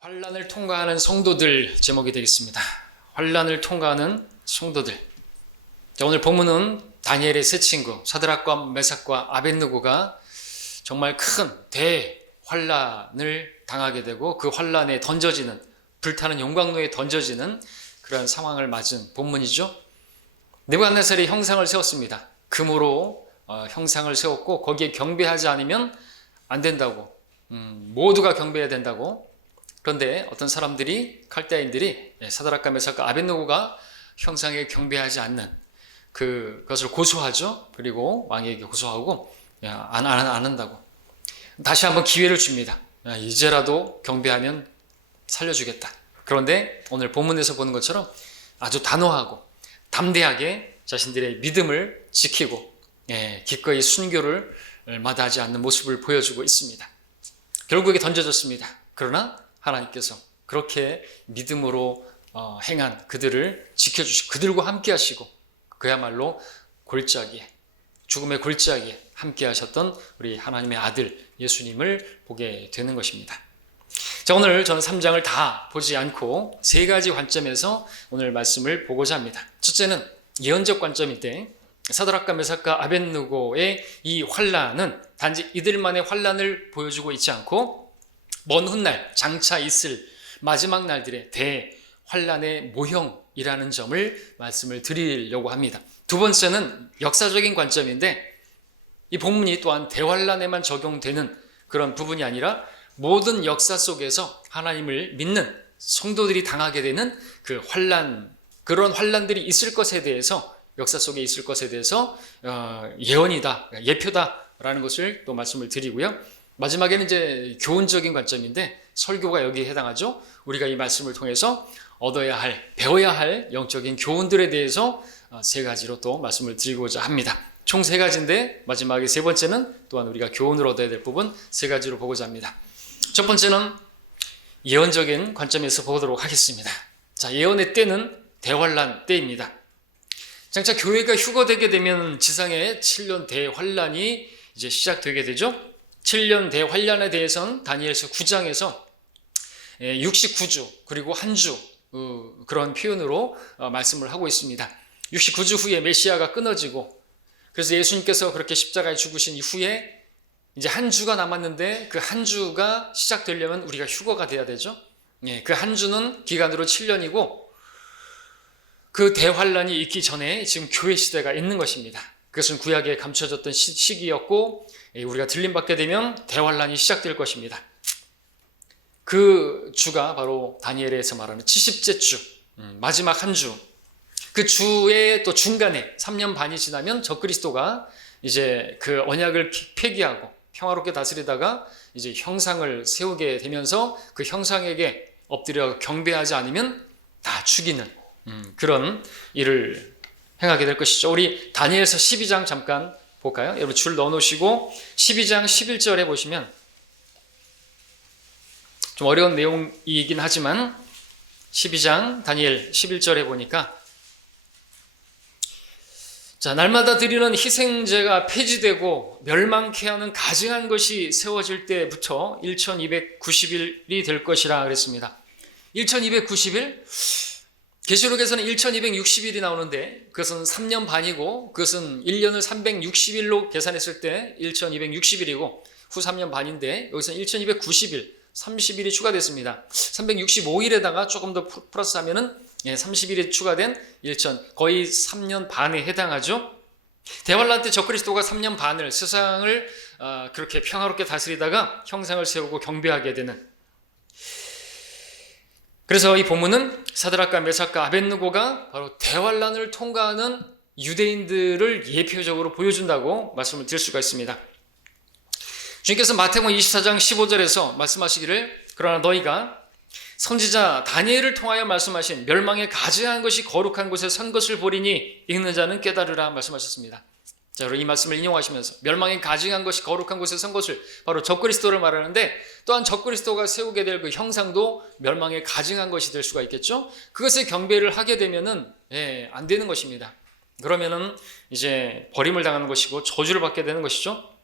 환난을 통과하는 성도들 제목이 되겠습니다. 환난을 통과하는 성도들. 자, 오늘 본문은 다니엘의 세 친구 사드락과 메삭과 아벳느고가 정말 큰 대환난을 당하게 되고 그 환난에 던져지는, 불타는 용광로에 던져지는 그런 상황을 맞은 본문이죠. 느부갓네살이 형상을 세웠습니다. 금으로 형상을 세웠고 거기에 경배하지 않으면 안 된다고, 모두가 경배해야 된다고. 그런데 어떤 사람들이, 칼데아인들이 사드락과 메삭과 아벳느고가 형상에 경배하지 않는 그것을 고소하죠. 그리고 왕에게 고소하고 안 한다고. 다시 한번 기회를 줍니다. 이제라도 경배하면 살려주겠다. 그런데 오늘 본문에서 보는 것처럼 아주 단호하고 담대하게 자신들의 믿음을 지키고 기꺼이 순교를 마다하지 않는 모습을 보여주고 있습니다. 결국에 던져졌습니다. 그러나 하나님께서 그렇게 믿음으로 행한 그들을 지켜주시고 그들과 함께 하시고 그야말로 골짜기에, 죽음의 골짜기에 함께 하셨던 우리 하나님의 아들 예수님을 보게 되는 것입니다. 자, 오늘 저는 3장을 다 보지 않고 세 가지 관점에서 오늘 말씀을 보고자 합니다. 첫째는 예언적 관점인데 사드락과 메삭과 아벳느고의 이 환난은 단지 이들만의 환난을 보여주고 있지 않고 먼 훗날 장차 있을 마지막 날들의 대환난의 모형이라는 점을 말씀을 드리려고 합니다. 두 번째는 역사적인 관점인데 이 본문이 또한 대환난에만 적용되는 그런 부분이 아니라 모든 역사 속에서 하나님을 믿는 성도들이 당하게 되는 그 환난, 그런 환난들이 있을 것에 대해서, 역사 속에 있을 것에 대해서 예언이다, 예표다라는 것을 또 말씀을 드리고요. 마지막에는 이제 교훈적인 관점인데 설교가 여기에 해당하죠. 우리가 이 말씀을 통해서 얻어야 할, 배워야 할 영적인 교훈들에 대해서 세 가지로 또 말씀을 드리고자 합니다. 총 세 가지인데 마지막에 세 번째는 또한 우리가 교훈을 얻어야 될 부분 세 가지로 보고자 합니다. 첫 번째는 예언적인 관점에서 보도록 하겠습니다. 자, 예언의 때는 대환난 때입니다. 장차 교회가 휴거되게 되면 지상의 7년 대환난이 이제 시작되게 되죠. 7년 대환난에 대해서는 다니엘서 9장에서 69주 그리고 한 주 그런 표현으로 말씀을 하고 있습니다. 69주 후에 메시아가 끊어지고 그래서 예수님께서 그렇게 십자가에 죽으신 이후에 이제 한 주가 남았는데 그 한 주가 시작되려면 우리가 휴거가 돼야 되죠. 그 한 주는 기간으로 7년이고 그 대환란이 있기 전에 지금 교회 시대가 있는 것입니다. 그것은 구약에 감춰졌던 시기였고 우리가 들림받게 되면 대환란이 시작될 것입니다. 그 주가 바로 다니엘에서 말하는 70째 주, 마지막 한 주. 그 주의 또 중간에 3년 반이 지나면 적그리스도가 이제 그 언약을 폐기하고 평화롭게 다스리다가 이제 형상을 세우게 되면서 그 형상에게 엎드려 경배하지 않으면 다 죽이는 그런 일을 행하게 될 것이죠. 우리 다니엘서 12장 잠깐 볼까요? 여러분 줄 넣어놓으시고 12장 11절에 보시면 좀 어려운 내용이긴 하지만 12장 다니엘 11절에 보니까 자, 날마다 드리는 희생제가 폐지되고 멸망케 하는 가증한 것이 세워질 때부터 1290일이 될 것이라 그랬습니다. 1290일? 계시록에서는 1260일이 나오는데 그것은 3년 반이고 그것은 1년을 360일로 계산했을 때 1260일이고 후 3년 반인데 여기서는 1290일, 30일이 추가됐습니다. 365일에다가 조금 더 플러스하면은 30일이 추가된 거의 3년 반에 해당하죠. 대환란 때 적그리스도가 3년 반을 세상을 그렇게 평화롭게 다스리다가 형상을 세우고 경배하게 되는. 그래서 이 본문은 사드락과 메삭과 아벳느고가 바로 대환란을 통과하는 유대인들을 예표적으로 보여준다고 말씀을 드릴 수가 있습니다. 주님께서 마태복음 24장 15절에서 말씀하시기를 그러나 너희가 선지자 다니엘을 통하여 말씀하신 멸망에 가증한 것이 거룩한 곳에 선 것을 보리니 읽는 자는 깨달으라 말씀하셨습니다. 자, 여러분 이 말씀을 인용하시면서 멸망에 가증한 것이 거룩한 곳에 선 것을 바로 적그리스도를 말하는데 또한 적그리스도가 세우게 될 그 형상도 멸망에 가증한 것이 될 수가 있겠죠. 그것에 경배를 하게 되면은 안 되는 것입니다. 그러면은 이제 버림을 당하는 것이고 저주를 받게 되는 것이죠.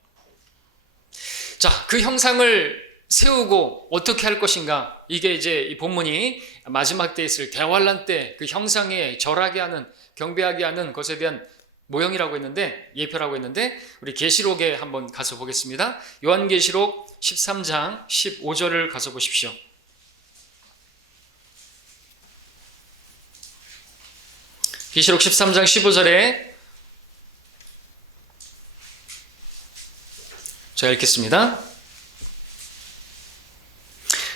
자, 그 형상을 세우고 어떻게 할 것인가, 이게 이제 이 본문이 마지막 때에 있을 대환란 때 그 형상에 절하게 하는, 경배하게 하는 것에 대한 모형이라고 했는데, 예표라고 했는데, 우리 계시록에 한번 가서 보겠습니다. 요한계시록 13장 15절을 가서 보십시오. 계시록 13장 15절에 제가 읽겠습니다.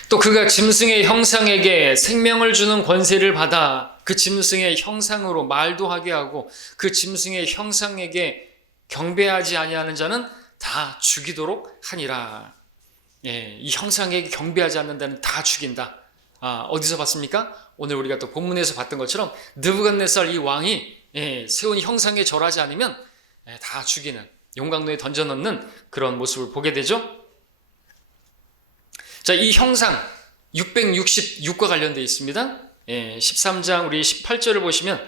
또 그가 짐승의 형상에게 생명을 주는 권세를 받아 그 짐승의 형상으로 말도 하게 하고 그 짐승의 형상에게 경배하지 아니하는 자는 다 죽이도록 하니라. 예, 이 형상에게 경배하지 않는 자는 다 죽인다. 어디서 봤습니까? 오늘 우리가 또 본문에서 봤던 것처럼 느부갓네살 이 왕이 세운 형상에 절하지 않으면 다 죽이는, 용광로에 던져넣는 그런 모습을 보게 되죠. 자, 이 형상 666과 관련되어 있습니다. 13장 우리 18절을 보시면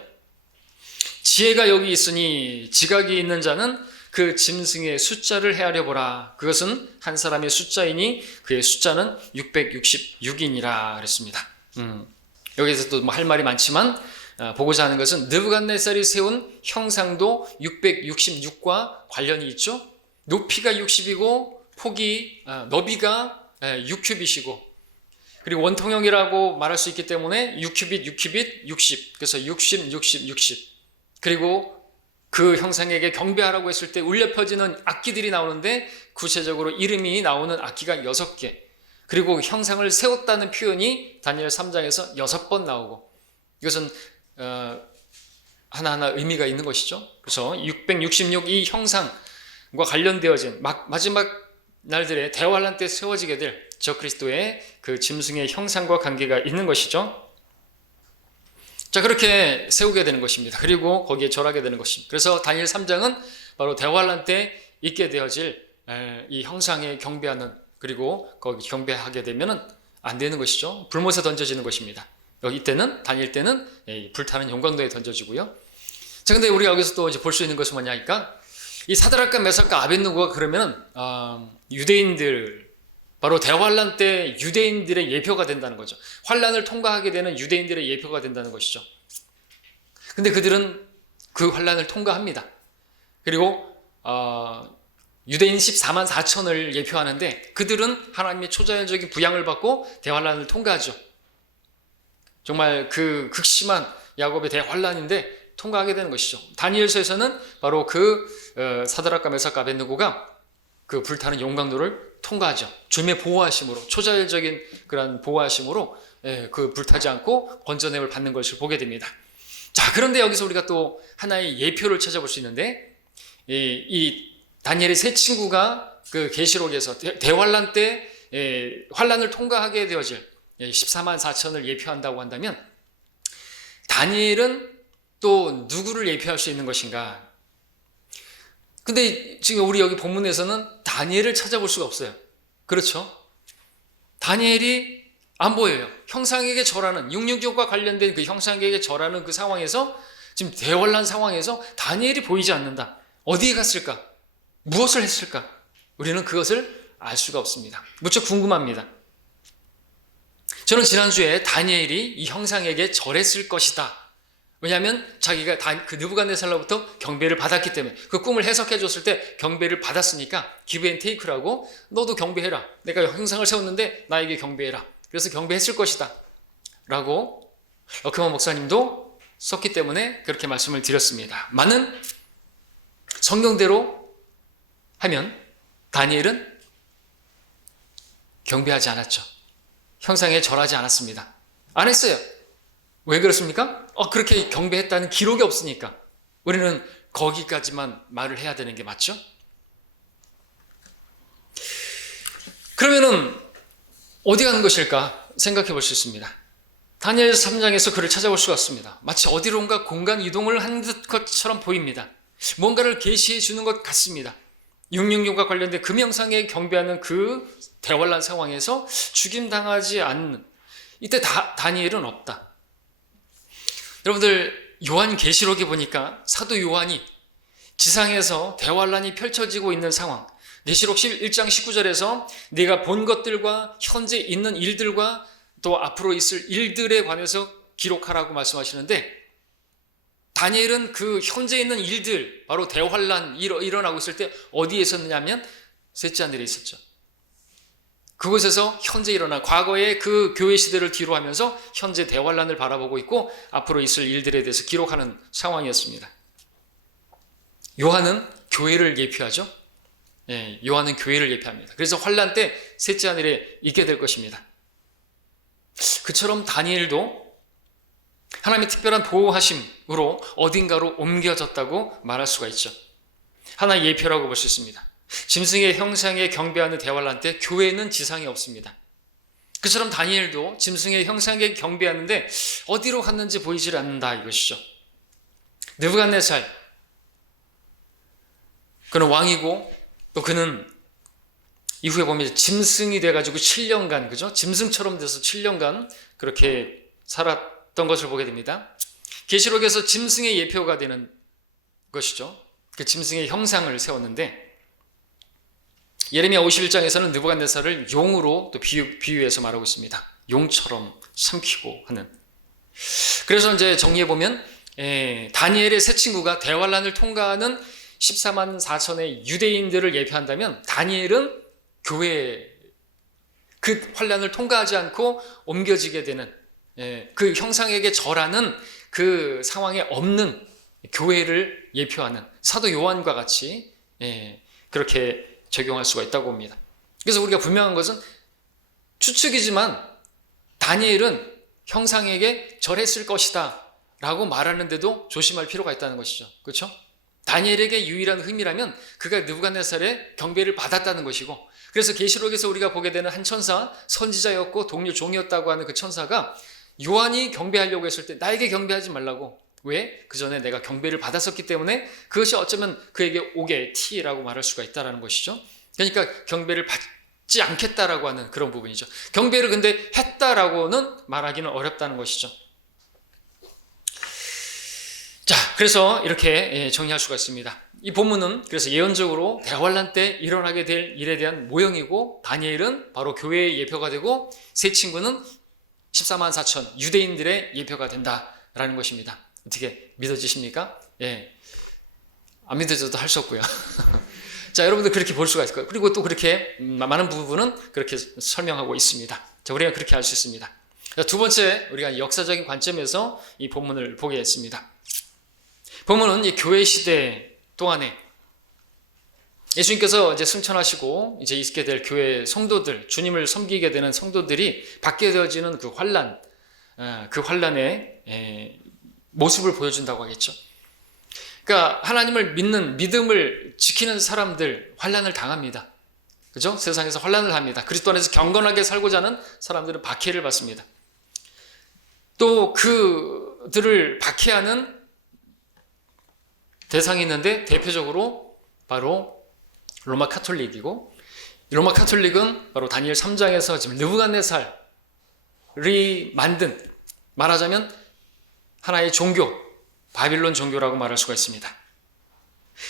지혜가 여기 있으니 지각이 있는 자는 그 짐승의 숫자를 헤아려 보라. 그것은 한 사람의 숫자이니 그의 숫자는 666이니라 그랬습니다. 여기서 또 뭐 할 말이 많지만 보고자 하는 것은 느부갓네살이 세운 형상도 666과 관련이 있죠. 높이가 60이고 폭이 너비가 6큐빗이고, 그리고 원통형이라고 말할 수 있기 때문에 6큐빗 60, 그래서 60. 그리고 그 형상에게 경배하라고 했을 때 울려 퍼지는 악기들이 나오는데 구체적으로 이름이 나오는 악기가 6개, 그리고 형상을 세웠다는 표현이 다니엘 3장에서 6번 나오고, 이것은 하나하나 의미가 있는 것이죠. 그래서 666 이 형상과 관련되어진 마지막 날들의 대환란 때 세워지게 될 저그리스도의 그 짐승의 형상과 관계가 있는 것이죠. 자, 그렇게 세우게 되는 것입니다. 그리고 거기에 절하게 되는 것입니다. 그래서 다니엘 3장은 바로 대환란 때 있게 되어질 이 형상에 경배하는, 그리고 거기 경배하게 되면은 안 되는 것이죠. 불못에 던져지는 것입니다. 여기 때는, 다니엘 때는 불타는 용광로에 던져지고요. 자, 근데 우리가 여기서 또 이제 볼 수 있는 것은 뭐냐니까, 이 사드락과 메삭과 아벳느고가 그러면은 유대인들, 바로 대환란 때 유대인들의 예표가 된다는 거죠. 환란을 통과하게 되는 유대인들의 예표가 된다는 것이죠. 근데 그들은 그 환란을 통과합니다. 그리고 유대인 14만 4천을 예표하는데 그들은 하나님의 초자연적인 부양을 받고 대환란을 통과하죠. 정말 그 극심한 야곱의 대환란인데 통과하게 되는 것이죠. 다니엘서에서는 바로 그 사드락과 메삭과 아벳느고가 그 불타는 용광로를 통과하죠. 주님의 보호하심으로, 초자연적인 그런 보호하심으로 그 불타지 않고 건져냄을 받는 것을 보게 됩니다. 자, 그런데 여기서 우리가 또 하나의 예표를 찾아볼 수 있는데, 이 다니엘의 세 친구가 그 계시록에서 대환란 때 환란을 통과하게 되어질 14만 4천을 예표한다고 한다면, 다니엘은 또 누구를 예표할 수 있는 것인가? 근데 지금 우리 여기 본문에서는 다니엘을 찾아볼 수가 없어요. 그렇죠? 다니엘이 안 보여요. 형상에게 절하는, 666과 관련된 그 형상에게 절하는 그 상황에서, 지금 대환란 상황에서 다니엘이 보이지 않는다. 어디에 갔을까? 무엇을 했을까? 우리는 그것을 알 수가 없습니다. 무척 궁금합니다. 저는 지난주에 다니엘이 이 형상에게 절했을 것이다. 왜냐하면 자기가 그 느부갓네살로부터 경배를 받았기 때문에, 그 꿈을 해석해 줬을 때 경배를 받았으니까 기브 앤 테이크라고, 너도 경배해라. 내가 형상을 세웠는데 나에게 경배해라. 그래서 경배했을 것이다 라고 러크먼 목사님도 썼기 때문에 그렇게 말씀을 드렸습니다. 많은 성경대로 하면 다니엘은 경배하지 않았죠. 형상에 절하지 않았습니다. 안 했어요. 왜 그렇습니까? 그렇게 경배했다는 기록이 없으니까. 우리는 거기까지만 말을 해야 되는 게 맞죠? 그러면은 어디 가는 것일까 생각해 볼 수 있습니다. 다니엘 3장에서 그를 찾아볼 수가 없습니다. 마치 어디론가 공간 이동을 한 것처럼 보입니다. 뭔가를 계시해 주는 것 같습니다. 666과 관련된 그 형상에 경배하는 그 대환란 상황에서 죽임당하지 않는, 이때 다니엘은 없다. 여러분들, 요한계시록에 보니까 사도 요한이 지상에서 대환란이 펼쳐지고 있는 상황, 계시록 1장 19절에서 네가 본 것들과 현재 있는 일들과 또 앞으로 있을 일들에 관해서 기록하라고 말씀하시는데, 다니엘은 그 현재 있는 일들, 바로 대환란 일어나고 있을 때 어디에 있었느냐면 셋째 하늘에 있었죠. 그곳에서 현재 일어난 과거의 그 교회 시대를 뒤로 하면서 현재 대환란을 바라보고 있고 앞으로 있을 일들에 대해서 기록하는 상황이었습니다. 요한은 교회를 예표하죠. 요한은 교회를 예표합니다. 그래서 환란 때 셋째 하늘에 있게 될 것입니다. 그처럼 다니엘도 하나님의 특별한 보호하심으로 어딘가로 옮겨졌다고 말할 수가 있죠. 하나의 예표라고 볼 수 있습니다. 짐승의 형상에 경배하는 대환란 때 교회는 지상에 없습니다. 그처럼 다니엘도 짐승의 형상에 경배하는데 어디로 갔는지 보이질 않는다 이것이죠. 느부갓네살, 그는 왕이고 또 그는 이후에 보면 짐승이 돼가지고 7년간, 그죠? 짐승처럼 돼서 7년간 그렇게 살았던 것을 보게 됩니다. 계시록에서 짐승의 예표가 되는 것이죠. 그 짐승의 형상을 세웠는데, 예레미야 51장에서는 느부갓네살을 용으로 또 비유해서 말하고 있습니다. 용처럼 삼키고 하는. 그래서 이제 정리해보면, 다니엘의 세 친구가 대환란을 통과하는 14만 4천의 유대인들을 예표한다면, 다니엘은 교회, 그 환란을 통과하지 않고 옮겨지게 되는, 그 형상에게 절하는 그 상황에 없는 교회를 예표하는 사도 요한과 같이 그렇게 적용할 수가 있다고 봅니다. 그래서 우리가 분명한 것은 추측이지만 다니엘은 형상에게 절했을 것이다 라고 말하는데도 조심할 필요가 있다는 것이죠. 그렇죠? 다니엘에게 유일한 흠이라면 그가 느부갓네살의 경배를 받았다는 것이고, 그래서 계시록에서 우리가 보게 되는 한 천사, 선지자였고 동료 종이었다고 하는 그 천사가 요한이 경배하려고 했을 때 나에게 경배하지 말라고. 왜? 그 전에 내가 경배를 받았었기 때문에 그것이 어쩌면 그에게 옥의 티라고 말할 수가 있다는 것이죠. 그러니까 경배를 받지 않겠다라고 하는 그런 부분이죠. 경배를 근데 했다라고는 말하기는 어렵다는 것이죠. 자, 그래서 이렇게 정리할 수가 있습니다. 이 본문은 그래서 예언적으로 대환란 때 일어나게 될 일에 대한 모형이고, 다니엘은 바로 교회의 예표가 되고, 세 친구는 14만 4천 유대인들의 예표가 된다라는 것입니다. 어떻게 믿어지십니까? 안 믿어져도 할 수 없고요. 자, 여러분들 그렇게 볼 수가 있을 거예요. 그리고 또 그렇게 많은 부분은 그렇게 설명하고 있습니다. 자, 우리가 그렇게 할 수 있습니다. 자, 두 번째, 우리가 역사적인 관점에서 이 본문을 보겠습니다. 본문은 이 교회 시대 동안에 예수님께서 이제 승천하시고 이제 있게 될 교회 성도들, 주님을 섬기게 되는 성도들이 받게 되어지는 그 환란의 모습을 보여준다고 하겠죠. 그러니까 하나님을 믿는, 믿음을 지키는 사람들 환란을 당합니다. 그죠? 세상에서 환란을 합니다. 그리스도 안에서 경건하게 살고자 하는 사람들은 박해를 받습니다. 또 그들을 박해하는 대상이 있는데 대표적으로 바로 로마 카톨릭이고, 로마 카톨릭은 바로 다니엘 3장에서 지금 느부갓네살이 만든, 말하자면 하나의 종교, 바빌론 종교라고 말할 수가 있습니다.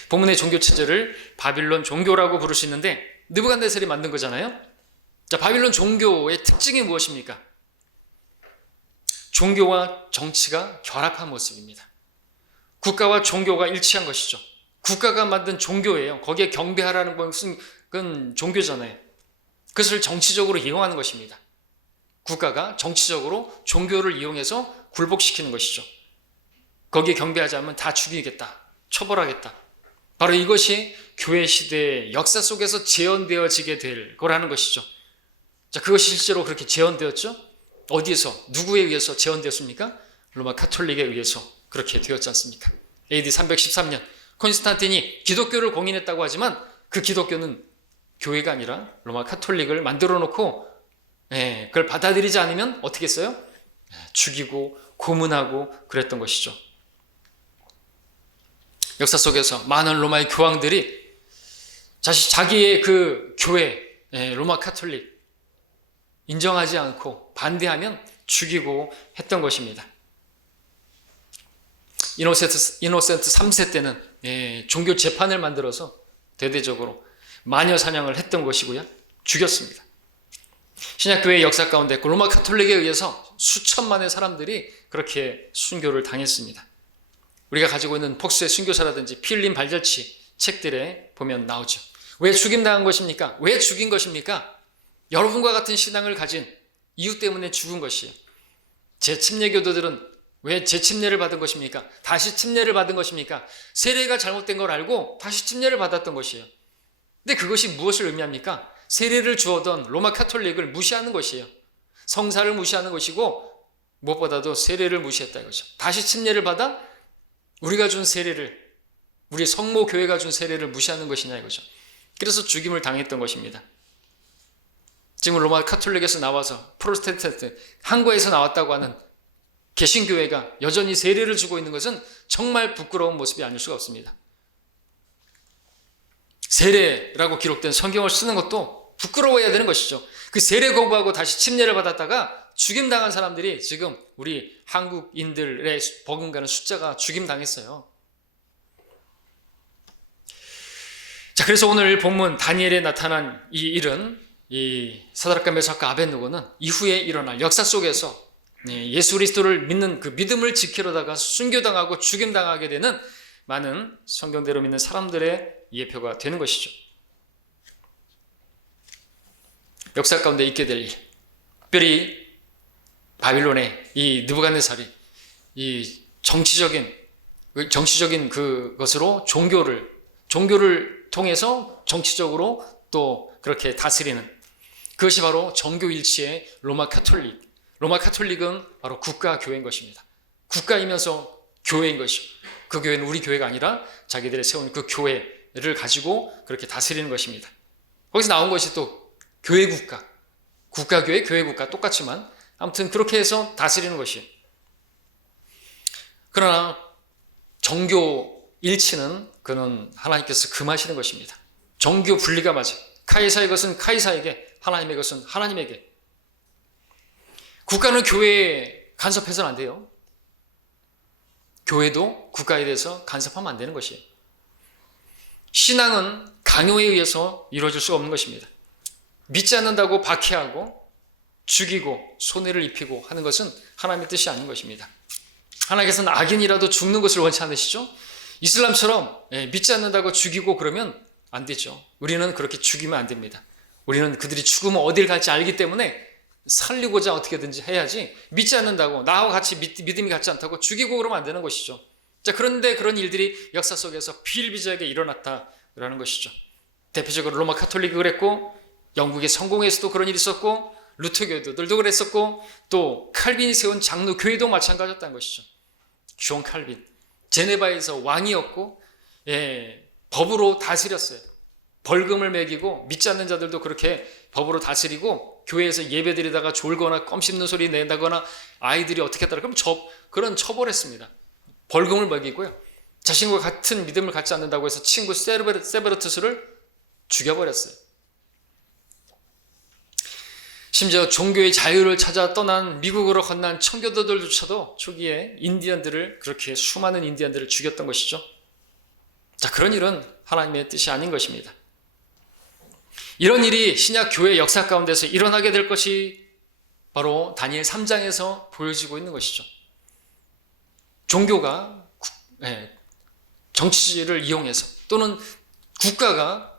본문의 종교 체제를 바빌론 종교라고 부를 수 있는데 느부갓네살이 만든 거잖아요. 자, 바빌론 종교의 특징이 무엇입니까? 종교와 정치가 결합한 모습입니다. 국가와 종교가 일치한 것이죠. 국가가 만든 종교예요. 거기에 경배하라는 것은 그건 종교잖아요. 그것을 정치적으로 이용하는 것입니다. 국가가 정치적으로 종교를 이용해서 굴복시키는 것이죠. 거기에 경배하지 않으면 다 죽이겠다, 처벌하겠다. 바로 이것이 교회 시대의 역사 속에서 재현되어지게 될 거라는 것이죠. 자, 그것이 실제로 그렇게 재현되었죠? 어디에서, 누구에 의해서 재현되었습니까? 로마 카톨릭에 의해서 그렇게 되었지 않습니까? AD 313년 콘스탄틴이 기독교를 공인했다고 하지만 그 기독교는 교회가 아니라 로마 카톨릭을 만들어 놓고 그걸 받아들이지 않으면 어떻게 했어요? 죽이고 고문하고 그랬던 것이죠. 역사 속에서 많은 로마의 교황들이 자기의 그 교회, 로마 카톨릭 인정하지 않고 반대하면 죽이고 했던 것입니다. 이노센트 3세 때는 종교 재판을 만들어서 대대적으로 마녀 사냥을 했던 것이고요. 죽였습니다. 신약교회의 역사 가운데 로마 카톨릭에 의해서 수천만의 사람들이 그렇게 순교를 당했습니다. 우리가 가지고 있는 폭스의 순교사라든지 피 흘린 발자취 책들에 보면 나오죠. 왜 죽임당한 것입니까? 왜 죽인 것입니까? 여러분과 같은 신앙을 가진 이유 때문에 죽은 것이에요. 재침례교도들은 왜 재침례를 받은 것입니까? 다시 침례를 받은 것입니까? 세례가 잘못된 걸 알고 다시 침례를 받았던 것이에요. 근데 그것이 무엇을 의미합니까? 세례를 주었던 로마 카톨릭을 무시하는 것이에요. 성사를 무시하는 것이고 무엇보다도 세례를 무시했다 이거죠. 다시 침례를 받아 우리가 준 세례를, 우리 성모 교회가 준 세례를 무시하는 것이냐 이거죠. 그래서 죽임을 당했던 것입니다. 지금 로마 카톨릭에서 나와서 프로테스탄트 한국에서 나왔다고 하는 개신교회가 여전히 세례를 주고 있는 것은 정말 부끄러운 모습이 아닐 수가 없습니다. 세례라고 기록된 성경을 쓰는 것도 부끄러워야 되는 것이죠. 그 세례 거부하고 다시 침례를 받았다가 죽임당한 사람들이 지금 우리 한국인들의 버금가는 숫자가 죽임당했어요. 자, 그래서 오늘 본문 다니엘에 나타난 이 일은 이 사드락과 메삭과 아벳느고는 이후에 일어날 역사 속에서 예수 그리스도를 믿는 그 믿음을 지키려다가 순교당하고 죽임당하게 되는 많은 성경대로 믿는 사람들의 예표가 되는 것이죠. 역사 가운데 있게 될 일, 특별히 바빌론의 이 느부갓네살이 이 정치적인 그것으로 종교를 통해서 정치적으로 또 그렇게 다스리는 그것이 바로 정교일치의 로마 카톨릭은 바로 국가교회인 것입니다. 국가이면서 교회인 것이죠. 그 교회는 우리 교회가 아니라 자기들이 세운 그 교회를 가지고 그렇게 다스리는 것입니다. 거기서 나온 것이 또 교회국가, 국가교회, 교회국가 똑같지만 아무튼 그렇게 해서 다스리는 것이에요. 그러나 정교일치는 그는 하나님께서 금하시는 것입니다. 정교 분리가 맞아요. 카이사의 것은 카이사에게, 하나님의 것은 하나님에게. 국가는 교회에 간섭해서는 안 돼요. 교회도 국가에 대해서 간섭하면 안 되는 것이에요. 신앙은 강요에 의해서 이루어질 수가 없는 것입니다. 믿지 않는다고 박해하고 죽이고 손해를 입히고 하는 것은 하나님의 뜻이 아닌 것입니다. 하나님께서는 악인이라도 죽는 것을 원치 않으시죠? 이슬람처럼 믿지 않는다고 죽이고 그러면 안 되죠. 우리는 그렇게 죽이면 안 됩니다. 우리는 그들이 죽으면 어딜 갈지 알기 때문에 살리고자 어떻게든지 해야지, 믿지 않는다고, 나와 같이 믿음이 같지 않다고 죽이고 그러면 안 되는 것이죠. 자, 그런데 그런 일들이 역사 속에서 비일비재하게 일어났다라는 것이죠. 대표적으로 로마 카톨릭이 그랬고, 영국의 성공에서도 그런 일이 있었고, 루터교도들도 그랬었고, 또 칼빈이 세운 장로교회도 마찬가지였다는 것이죠. 존 칼빈, 제네바에서 왕이었고, 법으로 다스렸어요. 벌금을 매기고 믿지 않는 자들도 그렇게 법으로 다스리고, 교회에서 예배드리다가 졸거나 껌 씹는 소리 낸다거나 아이들이 어떻게 했더라 그럼 그런 처벌했습니다. 벌금을 매기고요. 자신과 같은 믿음을 갖지 않는다고 해서 친구 세베르투스를 죽여버렸어요. 심지어 종교의 자유를 찾아 떠난 미국으로 건넌 청교도들조차도 초기에 인디언들을, 그렇게 수많은 인디언들을 죽였던 것이죠. 자, 그런 일은 하나님의 뜻이 아닌 것입니다. 이런 일이 신약 교회 역사 가운데서 일어나게 될 것이 바로 다니엘 3장에서 보여지고 있는 것이죠. 종교가 정치를 이용해서, 또는 국가가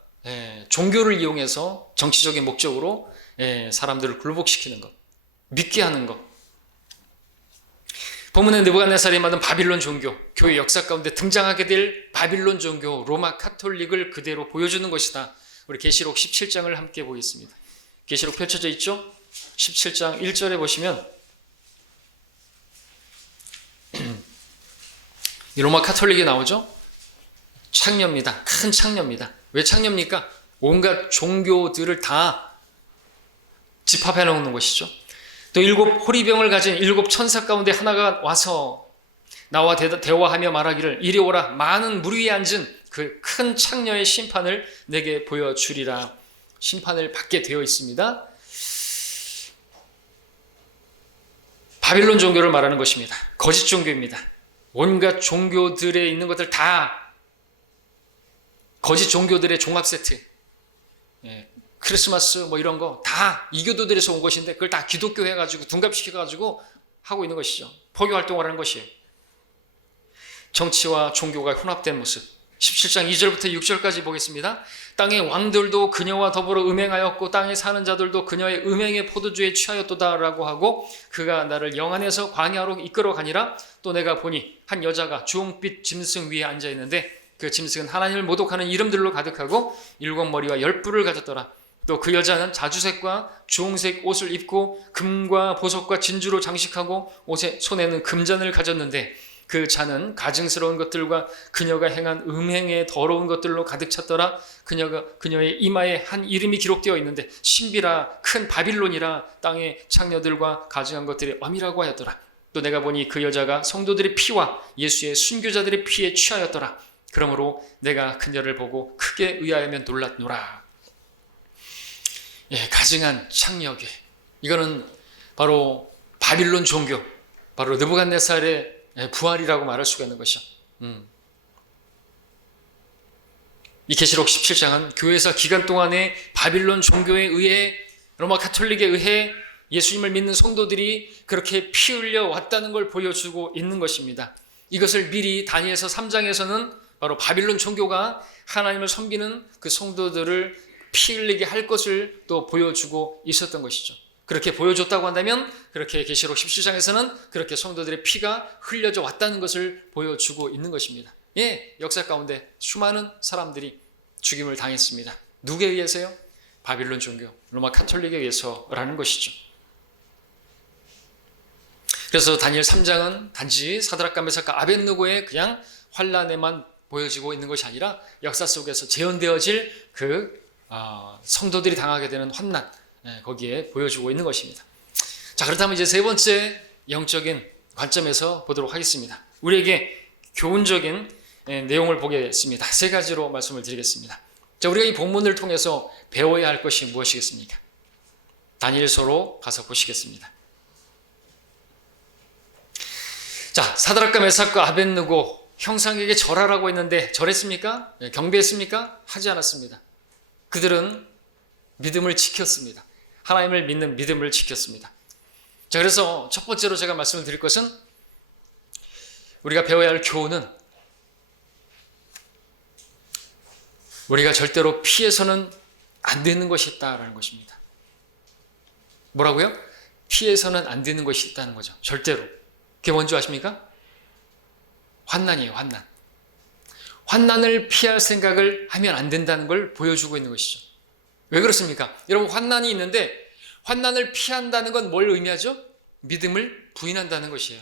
종교를 이용해서 정치적인 목적으로 사람들을 굴복시키는 것, 믿게 하는 것. 본문의 느부갓네살이 만든 바빌론 종교, 교회 역사 가운데 등장하게 될 바빌론 종교, 로마 카톨릭을 그대로 보여주는 것이다. 우리 계시록 17장을 함께 보겠습니다. 계시록 펼쳐져 있죠? 17장 1절에 보시면 이 로마 카톨릭이 나오죠? 창녀입니다. 큰 창녀입니다. 왜 창녀입니까? 온갖 종교들을 다 집합해 놓는 것이죠. 또 7 호리병을 가진 7 천사 가운데 하나가 와서 나와 대화하며 말하기를, 이리 오라, 많은 물 위에 앉은 그 큰 창녀의 심판을 내게 보여주리라. 심판을 받게 되어 있습니다. 바빌론 종교를 말하는 것입니다. 거짓 종교입니다. 온갖 종교들에 있는 것들 다 거짓 종교들의 종합 세트. 크리스마스 뭐 이런 거 다 이교도들에서 온 것인데 그걸 다 기독교 해가지고 둔갑시켜가지고 하고 있는 것이죠. 포교 활동을 하는 것이에요. 정치와 종교가 혼합된 모습. 17장 2절부터 6절까지 보겠습니다. 땅의 왕들도 그녀와 더불어 음행하였고 땅에 사는 자들도 그녀의 음행의 포도주에 취하였도다라고 하고 그가 나를 영안에서 광야로 이끌어 가니라. 또 내가 보니 한 여자가 주홍빛 짐승 위에 앉아 있는데 그 짐승은 하나님을 모독하는 이름들로 가득하고 7머리와 10뿔을 가졌더라. 또 그 여자는 자주색과 주홍색 옷을 입고 금과 보석과 진주로 장식하고 손에는 금잔을 가졌는데 그 잔은 가증스러운 것들과 그녀가 행한 음행의 더러운 것들로 가득 찼더라. 그녀의 이마에 한 이름이 기록되어 있는데 신비라 큰 바빌론이라 땅의 창녀들과 가증한 것들의 엄이라고 하였더라. 또 내가 보니 그 여자가 성도들의 피와 예수의 순교자들의 피에 취하였더라. 그러므로 내가 그녀를 보고 크게 의아하며 놀랐노라. 가증한 창녀계. 이거는 바로 바빌론 종교, 바로 느부갓네살의 부활이라고 말할 수가 있는 것이죠. 이 계시록 17장은 교회사 기간 동안에 바빌론 종교에 의해 로마 가톨릭에 의해 예수님을 믿는 성도들이 그렇게 피 흘려 왔다는 걸 보여주고 있는 것입니다. 이것을 미리 다니엘서 3장에서는 바로 바빌론 종교가 하나님을 섬기는 그 성도들을 피 흘리게 할 것을 또 보여주고 있었던 것이죠. 그렇게 보여줬다고 한다면 그렇게 계시록 17장에서는 그렇게 성도들의 피가 흘려져 왔다는 것을 보여주고 있는 것입니다. 역사 가운데 수많은 사람들이 죽임을 당했습니다. 누구에 의해서요? 바빌론 종교, 로마 가톨릭에 의해서라는 것이죠. 그래서 다니엘 3장은 단지 사드락과 메삭과 아벳느고의 그냥 환란에만 보여지고 있는 것이 아니라 역사 속에서 재현되어질 그 성도들이 당하게 되는 환난, 거기에 보여주고 있는 것입니다. 자, 그렇다면 이제 세 번째 영적인 관점에서 보도록 하겠습니다. 우리에게 교훈적인 내용을 보겠습니다. 세 가지로 말씀을 드리겠습니다. 자, 우리가 이 본문을 통해서 배워야 할 것이 무엇이겠습니까? 다니엘서로 가서 보시겠습니다. 자, 사드락과 메삭과 아벳느고 형상에게 절하라고 했는데 절했습니까? 경배했습니까? 하지 않았습니다. 그들은 믿음을 지켰습니다. 하나님을 믿는 믿음을 지켰습니다. 자, 그래서 첫 번째로 제가 말씀을 드릴 것은 우리가 배워야 할 교훈은 우리가 절대로 피해서는 안 되는 것이 있다라는 것입니다. 뭐라고요? 피해서는 안 되는 것이 있다는 거죠. 절대로. 그게 뭔지 아십니까? 환난이에요. 환난. 환난을 피할 생각을 하면 안 된다는 걸 보여주고 있는 것이죠. 왜 그렇습니까? 여러분, 환난이 있는데 환난을 피한다는 건 뭘 의미하죠? 믿음을 부인한다는 것이에요.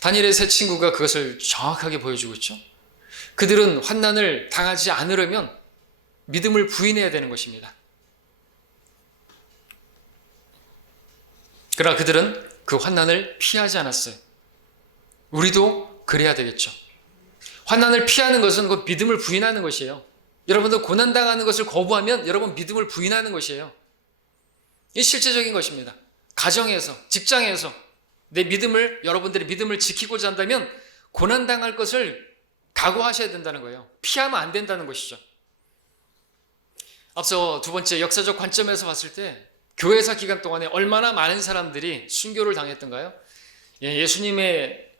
다니엘의 세 친구가 그것을 정확하게 보여주고 있죠. 그들은 환난을 당하지 않으려면 믿음을 부인해야 되는 것입니다. 그러나 그들은 그 환난을 피하지 않았어요. 우리도 그래야 되겠죠. 환난을 피하는 것은 그 믿음을 부인하는 것이에요. 여러분도 고난당하는 것을 거부하면 여러분 믿음을 부인하는 것이에요. 이 실제적인 것입니다. 가정에서, 직장에서 내 믿음을, 여러분들의 믿음을 지키고자 한다면 고난당할 것을 각오하셔야 된다는 거예요. 피하면 안 된다는 것이죠. 앞서 두 번째 역사적 관점에서 봤을 때 교회사 기간 동안에 얼마나 많은 사람들이 순교를 당했던가요? 예수님을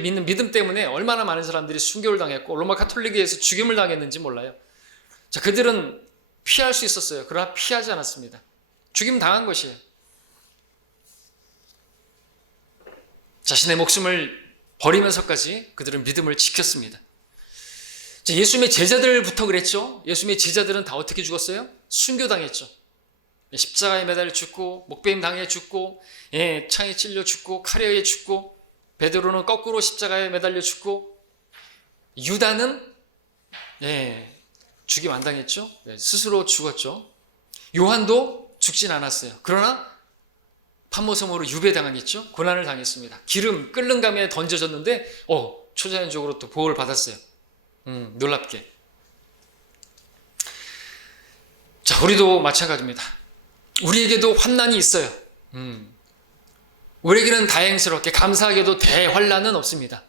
믿는 믿음 때문에 얼마나 많은 사람들이 순교를 당했고 로마 가톨릭에 의해서 죽임을 당했는지 몰라요. 자, 그들은 피할 수 있었어요. 그러나 피하지 않았습니다. 죽임 당한 것이에요. 자신의 목숨을 버리면서까지 그들은 믿음을 지켰습니다. 자, 예수님의 제자들부터 그랬죠. 예수님의 제자들은 다 어떻게 죽었어요? 순교당했죠. 십자가에 매달려 죽고, 목베임 당해 죽고, 창에 찔려 죽고, 칼에 의해 죽고, 베드로는 거꾸로 십자가에 매달려 죽고, 유다는 죽임 안 당했죠. 스스로 죽었죠. 요한도 죽진 않았어요. 그러나 판모섬으로 유배당했죠. 고난을 당했습니다. 기름 끓는 감에 던져졌는데 초자연적으로 또 보호를 받았어요. 놀랍게. 자, 우리도 마찬가지입니다. 우리에게도 환난이 있어요. 우리에게는 다행스럽게 감사하게도 대환난은 없습니다.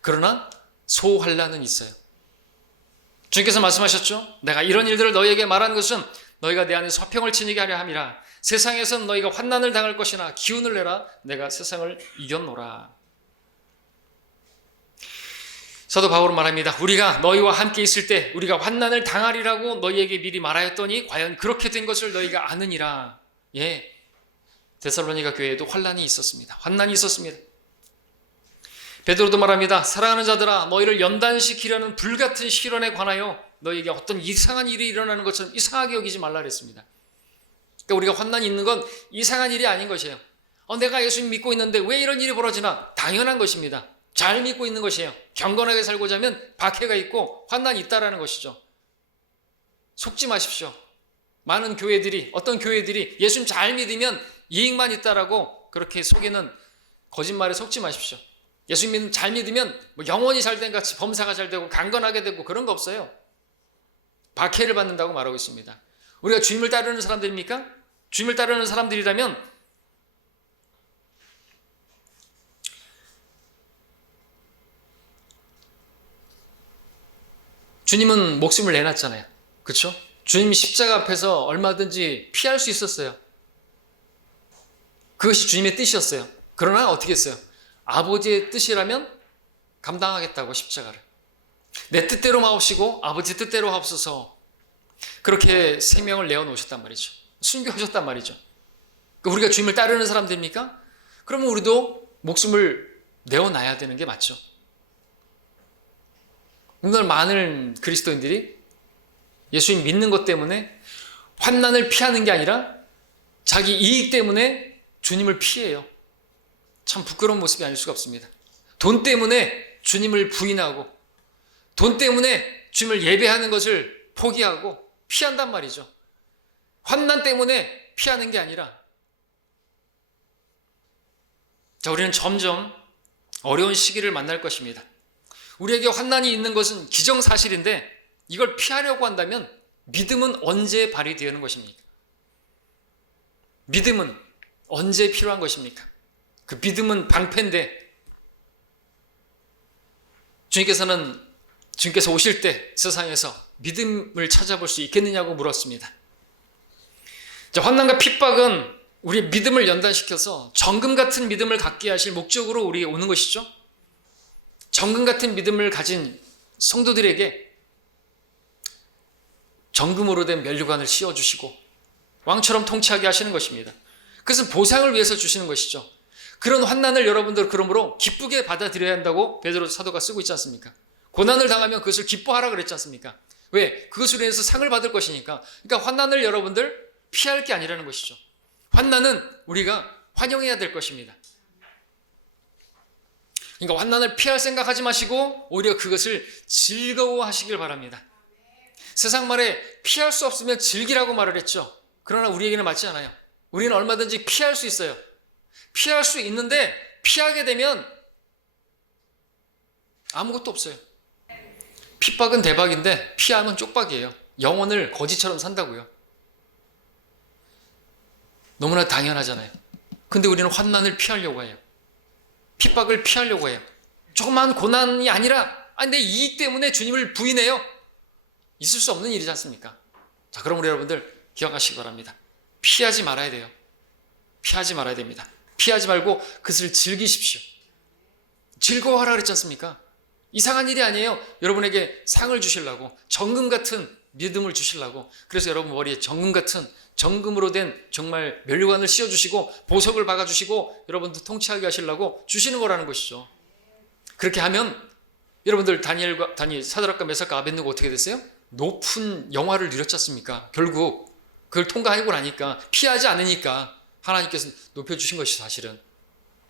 그러나 소환난은 있어요. 주님께서 말씀하셨죠. 내가 이런 일들을 너희에게 말하는 것은 너희가 내 안에서 화평을 지니게 하려 함이라. 세상에서는 너희가 환난을 당할 것이나 기운을 내라. 내가 세상을 이겼노라. 사도 바울은 말합니다. 우리가 너희와 함께 있을 때 우리가 환난을 당하리라고 너희에게 미리 말하였더니 과연 그렇게 된 것을 너희가 아느니라. 예, 데살로니가 교회에도 환난이 있었습니다. 환난이 있었습니다. 베드로도 말합니다. 사랑하는 자들아, 너희를 연단시키려는 불같은 시련에 관하여 너희에게 어떤 이상한 일이 일어나는 것처럼 이상하게 여기지 말라 그랬습니다. 그러니까 우리가 환난이 있는 건 이상한 일이 아닌 것이에요. 내가 예수님 믿고 있는데 왜 이런 일이 벌어지나? 당연한 것입니다. 잘 믿고 있는 것이에요. 경건하게 살고자 하면 박해가 있고 환난이 있다라는 것이죠. 속지 마십시오. 많은 교회들이, 어떤 교회들이 예수님 잘 믿으면 이익만 있다라고 그렇게 속이는 거짓말에 속지 마십시오. 예수님 잘 믿으면 영원히 잘 된 같이 범사가 잘 되고 강건하게 되고 그런 거 없어요. 박해를 받는다고 말하고 있습니다. 우리가 주님을 따르는 사람들입니까? 주님을 따르는 사람들이라면 주님은 목숨을 내놨잖아요. 그렇죠? 주님이 십자가 앞에서 얼마든지 피할 수 있었어요. 그것이 주님의 뜻이었어요. 그러나 어떻게 했어요? 아버지의 뜻이라면 감당하겠다고 십자가를. 내 뜻대로 마옵시고 아버지 뜻대로 하옵소서. 그렇게 생명을 내어놓으셨단 말이죠. 순교하셨단 말이죠. 우리가 주님을 따르는 사람들입니까? 그러면 우리도 목숨을 내어놔야 되는 게 맞죠. 오늘 많은 그리스도인들이 예수님 믿는 것 때문에 환난을 피하는 게 아니라 자기 이익 때문에 주님을 피해요. 참 부끄러운 모습이 아닐 수가 없습니다. 돈 때문에 주님을 부인하고 돈 때문에 주님을 예배하는 것을 포기하고 피한단 말이죠. 환난 때문에 피하는 게 아니라 우리는 점점 어려운 시기를 만날 것입니다. 우리에게 환난이 있는 것은 기정사실인데 이걸 피하려고 한다면 믿음은 언제 발휘되는 것입니까? 믿음은 언제 필요한 것입니까? 그 믿음은 방패인데 주님께서 오실 때 세상에서 믿음을 찾아볼 수 있겠느냐고 물었습니다. 환난과 핍박은 우리의 믿음을 연단시켜서 정금 같은 믿음을 갖게 하실 목적으로 우리에게 오는 것이죠. 정금 같은 믿음을 가진 성도들에게 정금으로 된 면류관을 씌워주시고 왕처럼 통치하게 하시는 것입니다. 그것은 보상을 위해서 주시는 것이죠. 그런 환난을 여러분들 그러므로 기쁘게 받아들여야 한다고 베드로 사도가 쓰고 있지 않습니까? 고난을 당하면 그것을 기뻐하라 그랬지 않습니까? 왜? 그것으로 인해서 상을 받을 것이니까. 그러니까 환난을 여러분들 피할 게 아니라는 것이죠. 환난은 우리가 환영해야 될 것입니다. 그러니까 환난을 피할 생각하지 마시고 오히려 그것을 즐거워하시길 바랍니다. 세상 말에 피할 수 없으면 즐기라고 말을 했죠. 그러나 우리에게는 맞지 않아요. 우리는 얼마든지 피할 수 있어요. 피할 수 있는데 피하게 되면 아무것도 없어요. 핍박은 대박인데 피하면 쪽박이에요. 영혼을 거지처럼 산다고요. 너무나 당연하잖아요. 근데 우리는 환난을 피하려고 해요. 핍박을 피하려고 해요. 조그만 고난이 아니라 내 이익 때문에 주님을 부인해요. 있을 수 없는 일이지 않습니까? 자, 그럼 우리 여러분들 기억하시기 바랍니다. 피하지 말아야 돼요. 피하지 말아야 됩니다. 피하지 말고 그것을 즐기십시오. 즐거워하라 그랬지 않습니까? 이상한 일이 아니에요. 여러분에게 상을 주시려고, 정금 같은 믿음을 주시려고. 그래서 여러분 머리에 정금 같은, 정금으로 된 정말 면류관을 씌워주시고 보석을 박아주시고 여러분들 통치하게 하시려고 주시는 거라는 것이죠. 그렇게 하면 여러분들 다니엘, 사드락과 메삭과 아벳느고 어떻게 됐어요? 높은 영화를 누렸지 않습니까? 결국 그걸 통과하고 나니까, 피하지 않으니까 하나님께서 높여주신 것이 사실은.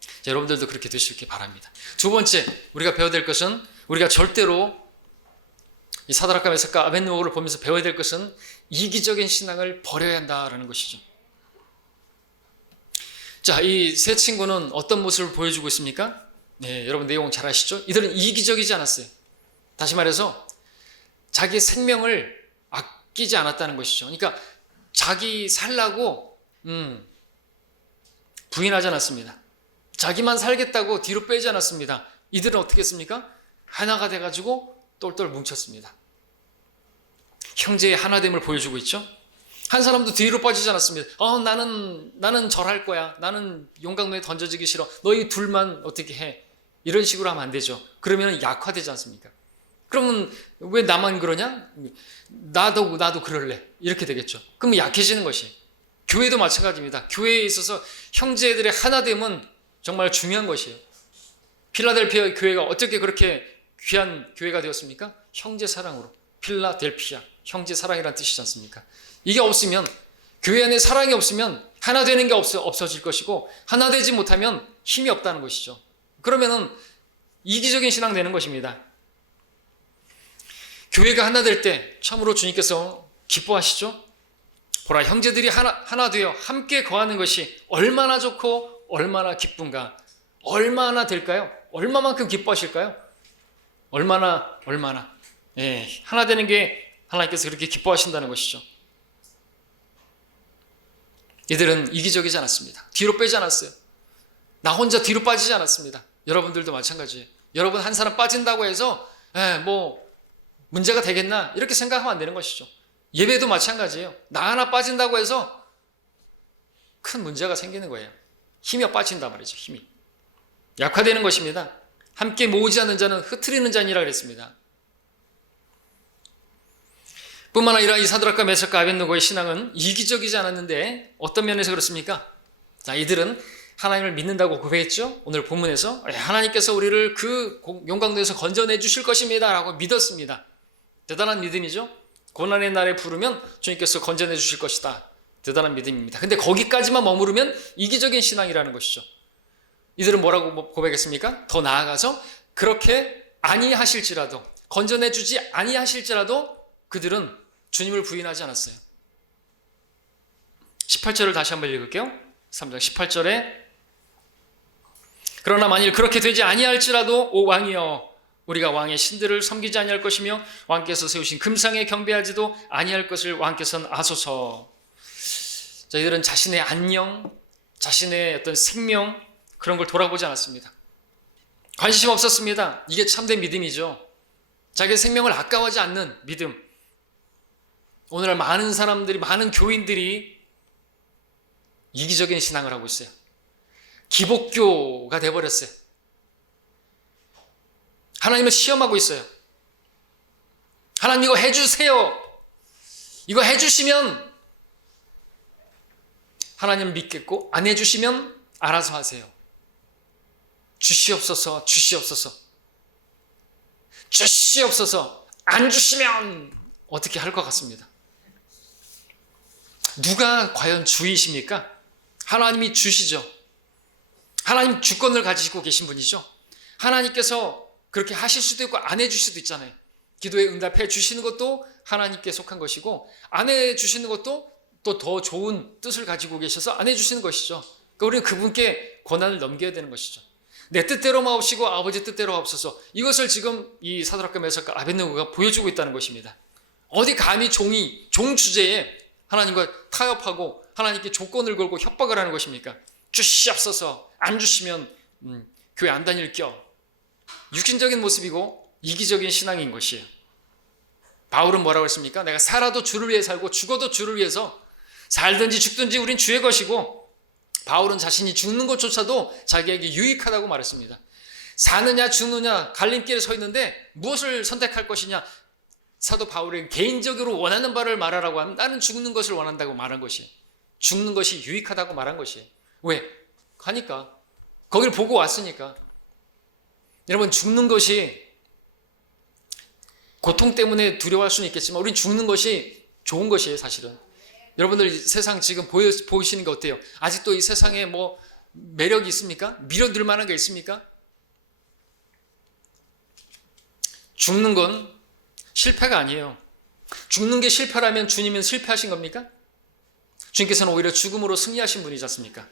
자, 여러분들도 그렇게 되시길 바랍니다. 두 번째, 우리가 배워야 될 것은, 우리가 절대로 이 사드락과 메삭과 아벳느고를 보면서 배워야 될 것은 이기적인 신앙을 버려야 한다라는 것이죠. 자, 이 세 친구는 어떤 모습을 보여주고 있습니까? 네, 여러분 내용 잘 아시죠? 이들은 이기적이지 않았어요. 다시 말해서 자기 생명을 아끼지 않았다는 것이죠. 그러니까 자기 살라고 부인하지 않았습니다. 자기만 살겠다고 뒤로 빼지 않았습니다. 이들은 어떻게 했습니까? 하나가 돼가지고 똘똘 뭉쳤습니다. 형제의 하나됨을 보여주고 있죠. 한 사람도 뒤로 빠지지 않았습니다. 나는 절할 거야. 나는 용광로에 던져지기 싫어. 너희 둘만 어떻게 해. 이런 식으로 하면 안 되죠. 그러면 약화되지 않습니까? 그러면 왜 나만 그러냐? 나도 그럴래. 이렇게 되겠죠. 그러면 약해지는 것이. 교회도 마찬가지입니다. 교회에 있어서 형제들의 하나됨은 정말 중요한 것이에요. 필라델피아 교회가 어떻게 그렇게 귀한 교회가 되었습니까? 형제 사랑으로. 필라델피아, 형제 사랑이라는 뜻이지 않습니까? 이게 없으면, 교회 안에 사랑이 없으면 하나 되는 게 없어질 것이고, 하나 되지 못하면 힘이 없다는 것이죠. 그러면은 이기적인 신앙 되는 것입니다. 교회가 하나 될 때 참으로 주님께서 기뻐하시죠? 보라, 형제들이 하나 되어 함께 거하는 것이 얼마나 좋고 얼마나 기쁜가. 얼마나 될까요? 얼마만큼 기뻐하실까요? 얼마나. 하나 되는 게 하나님께서 그렇게 기뻐하신다는 것이죠. 이들은 이기적이지 않았습니다. 뒤로 빼지 않았어요. 나 혼자 뒤로 빠지지 않았습니다. 여러분들도 마찬가지예요. 여러분 한 사람 빠진다고 해서 문제가 되겠나 이렇게 생각하면 안 되는 것이죠. 예배도 마찬가지예요. 나 하나 빠진다고 해서 큰 문제가 생기는 거예요. 힘이 빠진단 말이죠. 힘이 약화되는 것입니다. 함께 모으지 않는 자는 흩트리는 자니라 그랬습니다. 뿐만 아니라 이 사드락과 메삭과 아벳느고의 신앙은 이기적이지 않았는데 어떤 면에서 그렇습니까? 자, 이들은 하나님을 믿는다고 고백했죠. 오늘 본문에서 하나님께서 우리를 그 용광로에서 건져내 주실 것입니다 라고 믿었습니다. 대단한 믿음이죠. 고난의 날에 부르면 주님께서 건져내 주실 것이다. 대단한 믿음입니다. 근데 거기까지만 머무르면 이기적인 신앙이라는 것이죠. 이들은 뭐라고 고백했습니까? 더 나아가서 그렇게 아니하실지라도, 건져내 주지 아니하실지라도 그들은 주님을 부인하지 않았어요. 18절을 다시 한번 읽을게요. 3장 18절에 그러나 만일 그렇게 되지 아니할지라도 오 왕이여, 우리가 왕의 신들을 섬기지 아니할 것이며 왕께서 세우신 금상에 경배하지도 아니할 것을 왕께서는 아소서. 자, 이들은 자신의 안녕, 자신의 어떤 생명 그런 걸 돌아보지 않았습니다. 관심 없었습니다. 이게 참된 믿음이죠. 자기의 생명을 아까워하지 않는 믿음. 오늘날 많은 사람들이, 많은 교인들이 이기적인 신앙을 하고 있어요. 기복교가 돼버렸어요. 하나님을 시험하고 있어요. 하나님 이거 해주세요. 이거 해주시면 하나님 믿겠고, 안 해주시면 알아서 하세요. 주시옵소서, 주시옵소서. 주시옵소서. 안 주시면 어떻게 할 것 같습니다. 누가 과연 주이십니까? 하나님이 주시죠. 하나님 주권을 가지고 계신 분이죠. 하나님께서 그렇게 하실 수도 있고 안 해주실 수도 있잖아요. 기도에 응답해 주시는 것도 하나님께 속한 것이고, 안 해주시는 것도 또 더 좋은 뜻을 가지고 계셔서 안 해주시는 것이죠. 그러니까 우리는 그분께 권한을 넘겨야 되는 것이죠. 내 뜻대로 마옵시고 아버지 뜻대로 하옵소서. 이것을 지금 이 사드락과 메삭과 아벳느고가 보여주고 있다는 것입니다. 어디 감히 종 주제에 하나님과 타협하고 하나님께 조건을 걸고 협박을 하는 것입니까? 주시옵소서. 안 주시면 교회 안 다닐 겨. 육신적인 모습이고 이기적인 신앙인 것이에요. 바울은 뭐라고 했습니까? 내가 살아도 주를 위해 살고 죽어도 주를 위해서, 살든지 죽든지 우린 주의 것이고, 바울은 자신이 죽는 것조차도 자기에게 유익하다고 말했습니다. 사느냐 죽느냐 갈림길에 서 있는데 무엇을 선택할 것이냐, 사도 바울이 개인적으로 원하는 바를 말하라고 하면 나는 죽는 것을 원한다고 말한 것이에요. 죽는 것이 유익하다고 말한 것이에요. 왜? 하니까. 거길 보고 왔으니까. 여러분, 죽는 것이 고통 때문에 두려워할 수는 있겠지만 우린 죽는 것이 좋은 것이에요, 사실은. 여러분들 세상 지금 보이시는 게 어때요? 아직도 이 세상에 뭐 매력이 있습니까? 밀어들 만한 게 있습니까? 죽는 건 실패가 아니에요. 죽는 게 실패라면 주님은 실패하신 겁니까? 주님께서는 오히려 죽음으로 승리하신 분이지 않습니까?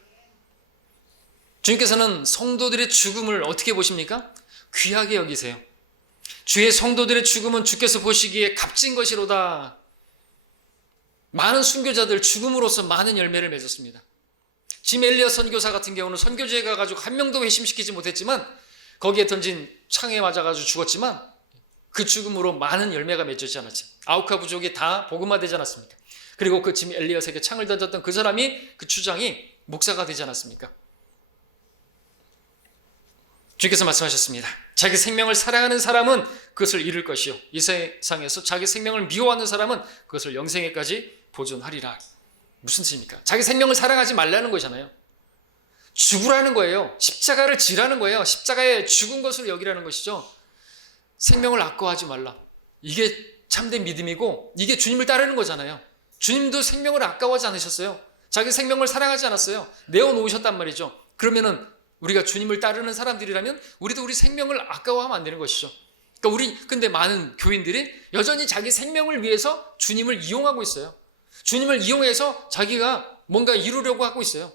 주님께서는 성도들의 죽음을 어떻게 보십니까? 귀하게 여기세요. 주의 성도들의 죽음은 주께서 보시기에 값진 것이로다. 많은 순교자들 죽음으로써 많은 열매를 맺었습니다. 짐 엘리엇 선교사 같은 경우는 선교지에 가가지고 한 명도 회심시키지 못했지만, 거기에 던진 창에 맞아가지고 죽었지만 그 죽음으로 많은 열매가 맺어지지 않았죠. 아우카 부족이 다 복음화되지 않았습니까? 그리고 그 짐 엘리엇에게 창을 던졌던 그 사람이, 그 추장이 목사가 되지 않았습니까? 주께서 말씀하셨습니다. 자기 생명을 사랑하는 사람은 그것을 잃을 것이요, 이 세상에서 자기 생명을 미워하는 사람은 그것을 영생에까지 보존하리라. 무슨 뜻입니까? 자기 생명을 사랑하지 말라는 거잖아요. 죽으라는 거예요. 십자가를 지라는 거예요. 십자가에 죽은 것으로 여기라는 것이죠. 생명을 아까워하지 말라. 이게 참된 믿음이고 이게 주님을 따르는 거잖아요. 주님도 생명을 아까워하지 않으셨어요. 자기 생명을 사랑하지 않았어요. 내어놓으셨단 말이죠. 그러면은 우리가 주님을 따르는 사람들이라면 우리도 우리 생명을 아까워하면 안 되는 것이죠. 그러니까 근데 많은 교인들이 여전히 자기 생명을 위해서 주님을 이용하고 있어요. 주님을 이용해서 자기가 뭔가 이루려고 하고 있어요.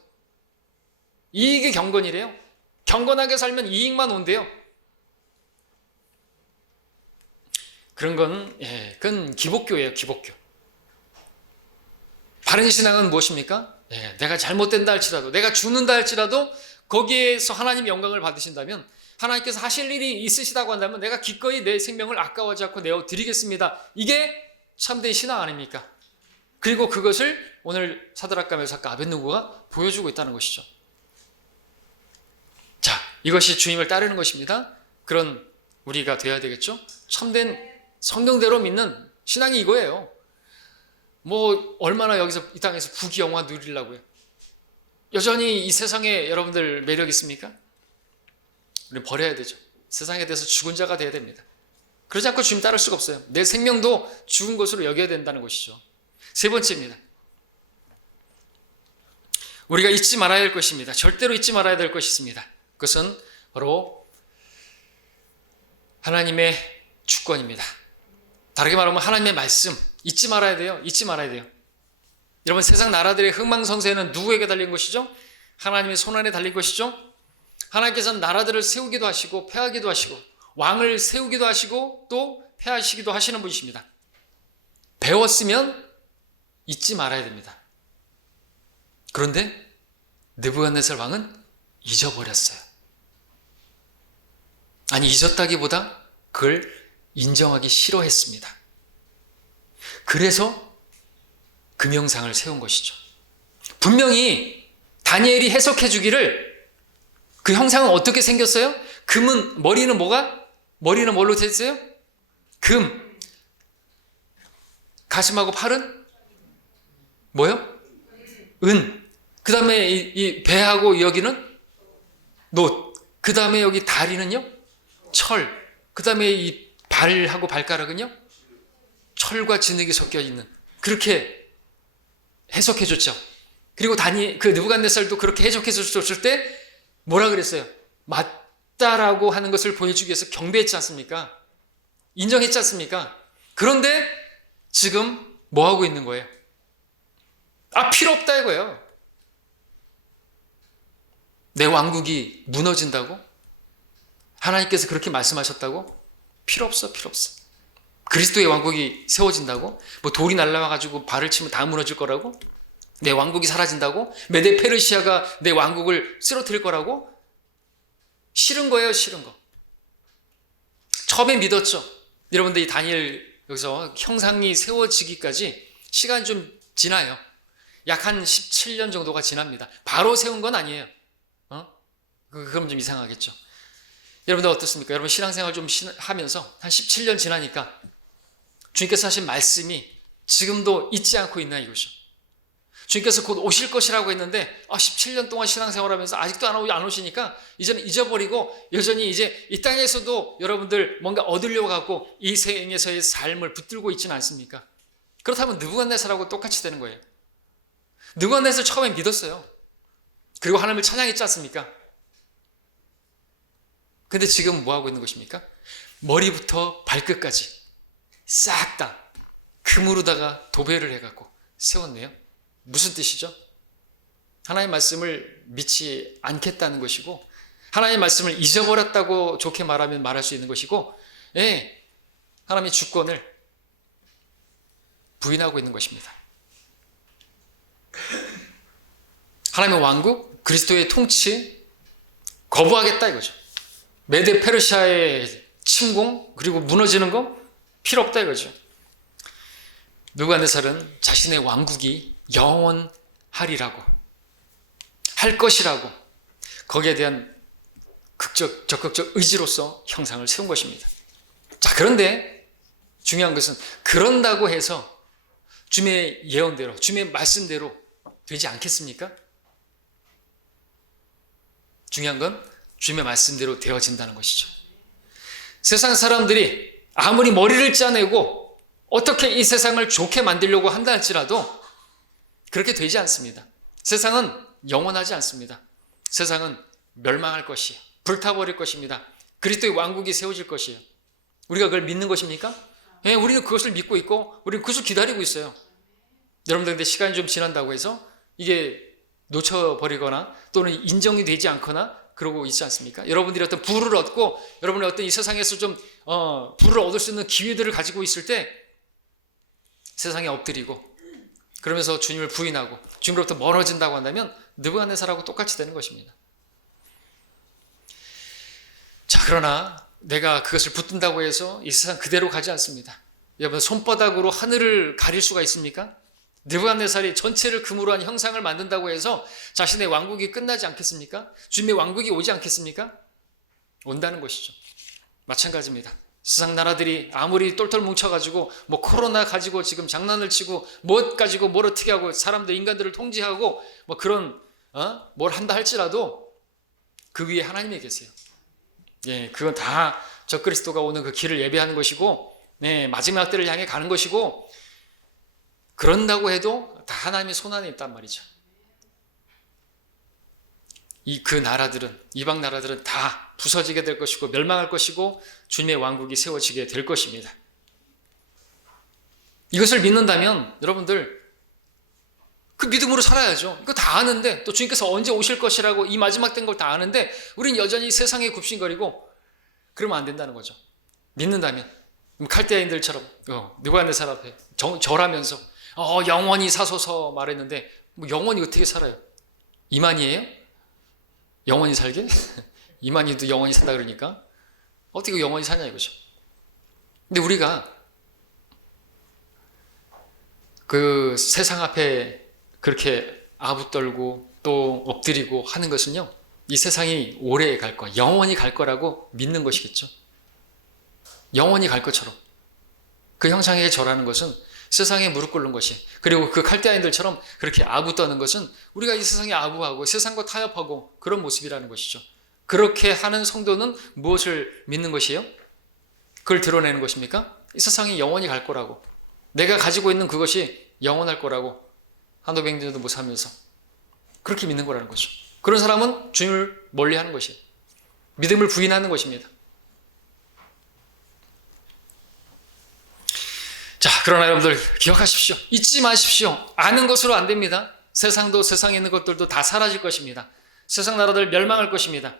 이익이 경건이래요. 경건하게 살면 이익만 온대요. 그런 건, 그건 기복교예요, 기복교. 바른 신앙은 무엇입니까? 내가 잘못된다 할지라도, 내가 죽는다 할지라도 거기에서 하나님의 영광을 받으신다면, 하나님께서 하실 일이 있으시다고 한다면 내가 기꺼이 내 생명을 아까워하지 않고 내어드리겠습니다. 이게 참된 신앙 아닙니까? 그리고 그것을 오늘 사드락과 메삭과 아벳느고가 보여주고 있다는 것이죠. 자, 이것이 주님을 따르는 것입니다. 그런 우리가 되어야 되겠죠? 참된 성경대로 믿는 신앙이 이거예요. 뭐 얼마나 여기서 이 땅에서 부귀영화 누리려고요? 여전히 이 세상에 여러분들 매력 있습니까? 우리는 버려야 되죠. 세상에 대해서 죽은 자가 되어야 됩니다. 그러지 않고 주님 따를 수가 없어요. 내 생명도 죽은 것으로 여겨야 된다는 것이죠. 세 번째입니다. 우리가 잊지 말아야 할 것입니다. 절대로 잊지 말아야 될 것이 있습니다. 그것은 바로 하나님의 주권입니다. 다르게 말하면 하나님의 말씀, 잊지 말아야 돼요. 잊지 말아야 돼요. 여러분, 세상 나라들의 흥망성쇠는 누구에게 달린 것이죠? 하나님의 손안에 달린 것이죠? 하나님께서는 나라들을 세우기도 하시고 패하기도 하시고 왕을 세우기도 하시고 또 패하시기도 하시는 분이십니다. 배웠으면 잊지 말아야 됩니다. 그런데 느부갓네살 왕은 잊어버렸어요. 아니, 잊었다기보다 그걸 인정하기 싫어했습니다. 그래서 금영상을 세운 것이죠. 분명히 다니엘이 해석해 주기를, 그 형상은 어떻게 생겼어요? 금은, 머리는 뭐가? 머리는 뭘로 됐어요? 금. 가슴하고 팔은? 뭐요? 은. 그 다음에 이 배하고 여기는? 놋. 그 다음에 여기 다리는요? 철. 그 다음에 이 발하고 발가락은요? 철과 진흙이 섞여 있는. 그렇게 해석해 줬죠. 그리고 그 느부갓네살도 그렇게 해석해 줬을 때 뭐라 그랬어요? 맞다라고 하는 것을 보여주기 위해서 경배했지 않습니까? 인정했지 않습니까? 그런데 지금 뭐 하고 있는 거예요? 필요 없다 이거예요. 내 왕국이 무너진다고? 하나님께서 그렇게 말씀하셨다고? 필요 없어, 필요 없어. 그리스도의 왕국이 세워진다고? 뭐 돌이 날라와가지고 발을 치면 다 무너질 거라고? 내 왕국이 사라진다고? 메데 페르시아가 내 왕국을 쓰러뜨릴 거라고? 싫은 거예요, 싫은 거. 처음에 믿었죠. 여러분들 이 다니엘 여기서 형상이 세워지기까지 시간이 좀 지나요. 약 한 17년 정도가 지납니다. 바로 세운 건 아니에요. 그럼 좀 이상하겠죠. 여러분들 어떻습니까? 여러분 신앙생활 좀 하면서 한 17년 지나니까 주님께서 하신 말씀이 지금도 잊지 않고 있나 이것이죠. 주님께서 곧 오실 것이라고 했는데 17년 동안 신앙생활하면서 아직도 안 오시니까 이제는 잊어버리고 여전히 이제 이 땅에서도 여러분들 뭔가 얻으려고 하고 이 생에서의 삶을 붙들고 있지는 않습니까? 그렇다면 느부갓네살하고 똑같이 되는 거예요. 느부갓네살 처음에 믿었어요. 그리고 하나님을 찬양했지 않습니까? 근데 지금 뭐 하고 있는 것입니까? 머리부터 발끝까지 싹 다 금으로다가 도배를 해갖고 세웠네요. 무슨 뜻이죠? 하나님의 말씀을 믿지 않겠다는 것이고 하나님의 말씀을 잊어버렸다고 좋게 말하면 말할 수 있는 것이고 하나님의 주권을 부인하고 있는 것입니다. 하나님의 왕국, 그리스도의 통치 거부하겠다 이거죠. 메데 페르시아의 침공 그리고 무너지는 거 필요 없다 이거죠. 느부갓네살은 자신의 왕국이 영원하리라고 할 것이라고 거기에 대한 적극적 의지로서 형상을 세운 것입니다. 자, 그런데 중요한 것은 그런다고 해서 주님의 예언대로 주님의 말씀대로 되지 않겠습니까? 중요한 건 주님의 말씀대로 되어진다는 것이죠. 세상 사람들이 아무리 머리를 짜내고 어떻게 이 세상을 좋게 만들려고 한다 할지라도 그렇게 되지 않습니다. 세상은 영원하지 않습니다. 세상은 멸망할 것이에요. 불타버릴 것입니다. 그리스도의 왕국이 세워질 것이에요. 우리가 그걸 믿는 것입니까? 네, 우리는 그것을 믿고 있고 우리는 그것을 기다리고 있어요. 여러분들 근데 시간이 좀 지난다고 해서 이게 놓쳐버리거나 또는 인정이 되지 않거나 그러고 있지 않습니까? 여러분들이 어떤 부를 얻고 여러분의 어떤 이 세상에서 좀 부를 얻을 수 있는 기회들을 가지고 있을 때 세상에 엎드리고 그러면서 주님을 부인하고 주님으로부터 멀어진다고 한다면 느부갓네살하고 똑같이 되는 것입니다. 자, 그러나 내가 그것을 붙든다고 해서 이 세상 그대로 가지 않습니다. 여러분, 손바닥으로 하늘을 가릴 수가 있습니까? 느부갓네살이 전체를 금으로 한 형상을 만든다고 해서 자신의 왕국이 끝나지 않겠습니까? 주님의 왕국이 오지 않겠습니까? 온다는 것이죠. 마찬가지입니다. 세상 나라들이 아무리 똘똘 뭉쳐가지고 뭐 코로나 가지고 지금 장난을 치고 뭐 가지고 뭘 어떻게 하고 사람들 인간들을 통제하고 뭐 그런 뭘 한다 할지라도 그 위에 하나님이 계세요. 예, 그건 다 적그리스도가 오는 그 길을 예배하는 것이고, 네, 마지막 때를 향해 가는 것이고, 그런다고 해도 다 하나님의 손 안에 있단 말이죠. 그 나라들은, 이방 나라들은 다 부서지게 될 것이고, 멸망할 것이고, 주님의 왕국이 세워지게 될 것입니다. 이것을 믿는다면, 여러분들, 그 믿음으로 살아야죠. 이거 다 아는데, 또 주님께서 언제 오실 것이라고 이 마지막 된 걸 다 아는데, 우린 여전히 세상에 굽신거리고, 그러면 안 된다는 거죠. 믿는다면, 칼데아인들처럼, 느부갓네살 앞에 절하면서, 영원히 사소서 말했는데, 뭐 영원히 어떻게 살아요? 이만희예요? 영원히 살게? 이만희도 영원히 산다 그러니까? 어떻게 영원히 사냐 이거죠. 근데 우리가 그 세상 앞에 그렇게 아부떨고 또 엎드리고 하는 것은요, 이 세상이 오래 갈 거, 영원히 갈 거라고 믿는 것이겠죠. 영원히 갈 것처럼. 그 형상에 절하는 것은 세상에 무릎 꿇는 것이, 그리고 그 칼데아인들처럼 그렇게 아부 떠는 것은 우리가 이 세상에 아부하고 세상과 타협하고 그런 모습이라는 것이죠. 그렇게 하는 성도는 무엇을 믿는 것이에요? 그걸 드러내는 것입니까? 이 세상이 영원히 갈 거라고, 내가 가지고 있는 그것이 영원할 거라고 한도병진도 못 살면서 그렇게 믿는 거라는 거죠. 그런 사람은 주님을 멀리하는 것이에요. 믿음을 부인하는 것입니다. 자, 그러나 여러분들 기억하십시오. 잊지 마십시오. 아는 것으로 안 됩니다. 세상도 세상에 있는 것들도 다 사라질 것입니다. 세상 나라들 멸망할 것입니다.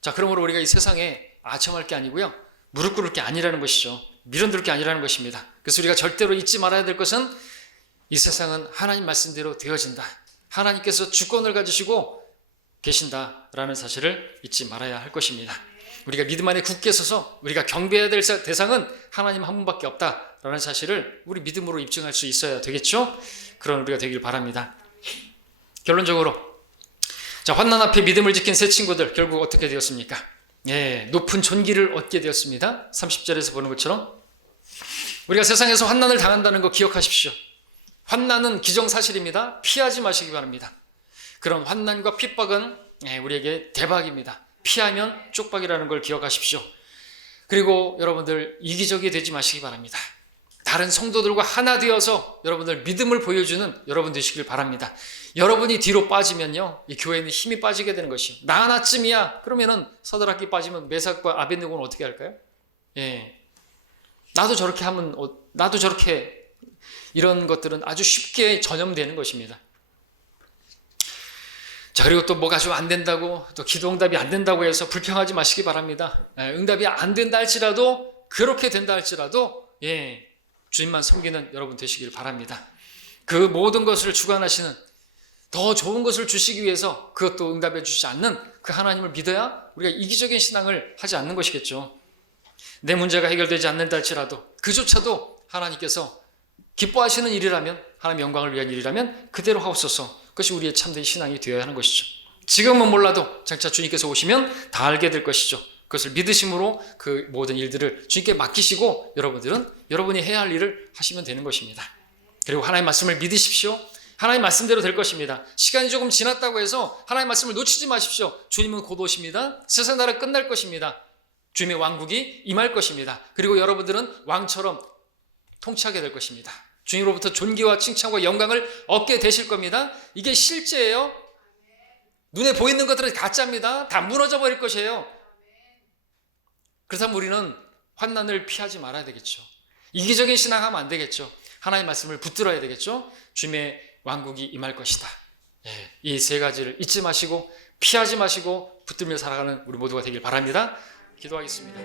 자, 그러므로 우리가 이 세상에 아첨할 게 아니고요, 무릎 꿇을 게 아니라는 것이죠. 미련들 게 아니라는 것입니다. 그래서 우리가 절대로 잊지 말아야 될 것은 이 세상은 하나님 말씀대로 되어진다. 하나님께서 주권을 가지시고 계신다라는 사실을 잊지 말아야 할 것입니다. 우리가 믿음 안에 굳게 서서 우리가 경배해야 될 대상은 하나님 한 분밖에 없다라는 사실을 우리 믿음으로 입증할 수 있어야 되겠죠? 그런 우리가 되길 바랍니다. 결론적으로, 자, 환난 앞에 믿음을 지킨 세 친구들 결국 어떻게 되었습니까? 예, 높은 존귀를 얻게 되었습니다. 30절에서 보는 것처럼 우리가 세상에서 환난을 당한다는 거 기억하십시오. 환난은 기정사실입니다. 피하지 마시기 바랍니다. 그런 환난과 핍박은 우리에게 대박입니다. 피하면 쪽박이라는 걸 기억하십시오. 그리고 여러분들 이기적이 되지 마시기 바랍니다. 다른 성도들과 하나 되어서 여러분들 믿음을 보여주는 여러분 되시길 바랍니다. 여러분이 뒤로 빠지면요, 이 교회는 힘이 빠지게 되는 것이요. 나 하나쯤이야. 그러면은 서드락이 빠지면 메삭과 아벳느고는 어떻게 할까요? 예, 나도 저렇게 하면 나도 저렇게, 이런 것들은 아주 쉽게 전염되는 것입니다. 자, 그리고 또 뭐가 좀 안 된다고, 또 기도 응답이 안 된다고 해서 불평하지 마시기 바랍니다. 응답이 안 된다 할지라도, 그렇게 된다 할지라도, 주님만 섬기는 여러분 되시길 바랍니다. 그 모든 것을 주관하시는, 더 좋은 것을 주시기 위해서 그것도 응답해 주시지 않는 그 하나님을 믿어야 우리가 이기적인 신앙을 하지 않는 것이겠죠. 내 문제가 해결되지 않는다 할지라도 그조차도 하나님께서 기뻐하시는 일이라면, 하나님의 영광을 위한 일이라면 그대로 하옵소서. 그것이 우리의 참된 신앙이 되어야 하는 것이죠. 지금은 몰라도 장차 주님께서 오시면 다 알게 될 것이죠. 그것을 믿으심으로 그 모든 일들을 주님께 맡기시고 여러분들은 여러분이 해야 할 일을 하시면 되는 것입니다. 그리고 하나님의 말씀을 믿으십시오. 하나님 말씀대로 될 것입니다. 시간이 조금 지났다고 해서 하나님 말씀을 놓치지 마십시오. 주님은 곧 오십니다. 세상 나라 끝날 것입니다. 주님의 왕국이 임할 것입니다. 그리고 여러분들은 왕처럼 통치하게 될 것입니다. 주님으로부터 존귀와 칭찬과 영광을 얻게 되실 겁니다. 이게 실제예요. 눈에 보이는 것들은 가짜입니다. 다 무너져 버릴 것이에요. 그렇다면 우리는 환난을 피하지 말아야 되겠죠. 이기적인 신앙하면 안 되겠죠. 하나님의 말씀을 붙들어야 되겠죠. 주님의 왕국이 임할 것이다. 이 세 가지를 잊지 마시고 피하지 마시고 붙들며 살아가는 우리 모두가 되길 바랍니다. 기도하겠습니다.